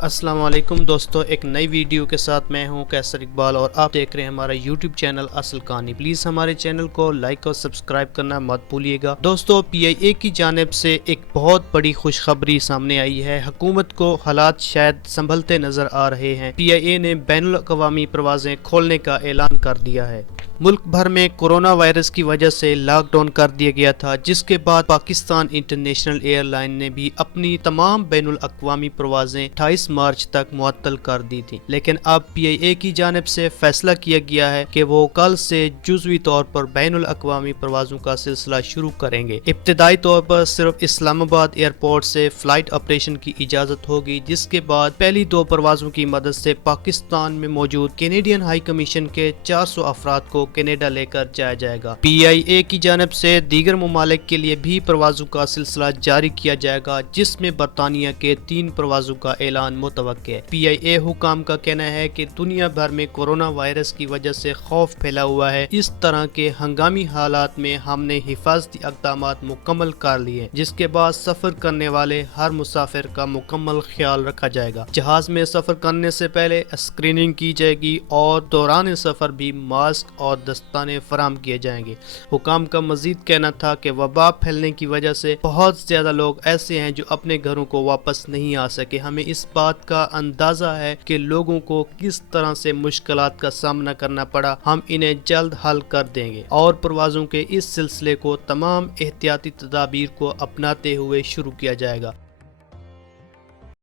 अस्सलाम वालेकुम दोस्तों, एक नई वीडियो के साथ मैं हूं कैसर इकबाल और आप देख रहे हैं हमारा यूट्यूब चैनल असल कहानी। प्लीज़ हमारे चैनल को लाइक और सब्सक्राइब करना मत भूलिएगा। दोस्तों, पीआईए की जानिब से एक बहुत बड़ी खुशखबरी सामने आई है। हुकूमत को हालात शायद संभलते नज़र आ रहे हैं। पीआईए ने बैनुल अक़वामी परवाज़ें खोलने का ऐलान कर दिया है। मुल्क भर में कोरोना वायरस की वजह से लॉकडाउन कर दिया गया था, जिसके बाद पाकिस्तान इंटरनेशनल एयरलाइन ने भी अपनी तमाम बैनुल अक़वामी परवाज़ें 28 मार्च तक मुअत्तल कर दी थी। लेकिन अब पीआईए की जानिब से फैसला किया गया है कि वो कल से जुज़वी तौर पर बैनुल अक़वामी परवाज़ों का सिलसिला शुरू करेंगे। इब्तिदाई तौर पर सिर्फ इस्लामाबाद एयरपोर्ट से फ़्लाइट ऑपरेशन की इजाज़त होगी, जिसके बाद पहली 2 परवाज़ों की मदद से पाकिस्तान में मौजूद कैनेडियन हाई कमीशन के 400 अफराद को कनाडा लेकर जाया जाएगा। पीआईए की जानिब से दीगर ममालिक के लिए भी परवाज़ों का सिलसिला जारी किया जाएगा, जिसमें बरतानिया के 3 परवाज़ों का ऐलान मुतवक्किल है। पीआईए हुकाम का कहना है कि दुनिया भर में कोरोना वायरस की वजह से खौफ फैला हुआ है। इस तरह के हंगामी हालात में हमने हिफाजती इक़दामात मुकम्मल कर लिए, जिसके बाद सफ़र करने वाले हर मुसाफिर का मुकम्मल ख्याल रखा जाएगा। जहाज में सफ़र करने से पहले स्क्रीनिंग की जाएगी और दौरान सफ़र भी मास्क और दस्ताने फराहम किए जाएंगे। हुकाम का मजीद कहना था कि वबा फैलने की वजह से बहुत ज़्यादा लोग ऐसे हैं जो अपने घरों को वापस नहीं आ सके। हमें इस बात का अंदाज़ा है कि लोगों को किस तरह से मुश्किलात का सामना करना पड़ा। हम इन्हें जल्द हल कर देंगे और परवाज़ों के इस सिलसिले को तमाम एहतियाती तदाबीर को अपनाते हुए शुरू किया जाएगा।